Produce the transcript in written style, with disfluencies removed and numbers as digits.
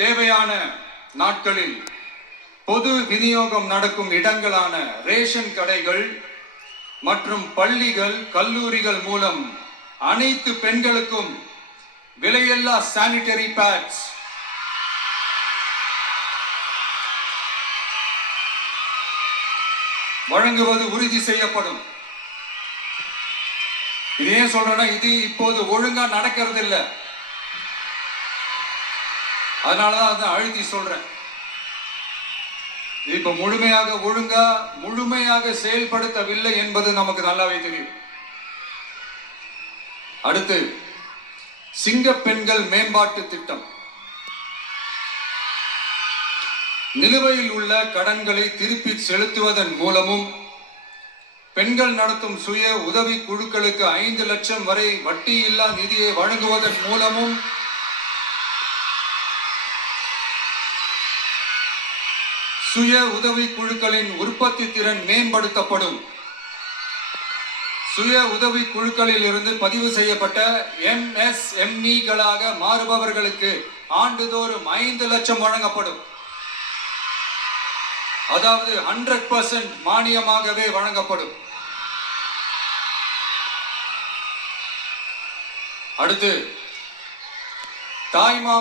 தேவையான நாட்களில் பொது விநியோகம் நடக்கும் இடங்களான ரேஷன் கடைகள் மற்றும் பள்ளிகள், கல்லூரிகள் மூலம் அனைத்து பெண்களுக்கும் விலையில்லா சானிட்டரி பேட்ஸ் வழங்குவது உறுதி செய்யப்படும். இது ஏன் சொல்றேன்னா, இது இப்போது ஒழுங்கா நடக்கிறது இல்லை. அதனாலதான் அதை அழுத்தி சொல்றேன். இப்ப முழுமையாக செயல்படுத்தவில்லை என்பது நமக்கு நல்லாவே தெரியும். அடுத்து சிங்க பெண்கள் மேம்பாட்டு திட்டம். நிலுவையில் உள்ள கடன்களை திருப்பி செலுத்துவதன் மூலமும் பெண்கள் நடத்தும் சுய உதவி குழுக்களுக்கு 5 லட்சம் வரை வட்டியில்லா நிதியை வழங்குவதன் மூலமும் சுய உதவி குழுக்களின் உற்பத்தி திறன் மேம்படுத்தப்படும். சுய உதவி குழுக்களில் இருந்து பதிவு செய்யப்பட்ட MSME-களாக மாறுபவர்களுக்கு ஆண்டுதோறும் 5 லட்சம் வழங்கப்படும். அதாவது 100% மானியமாகவே வழங்கப்படும். அடுத்து தாய்மா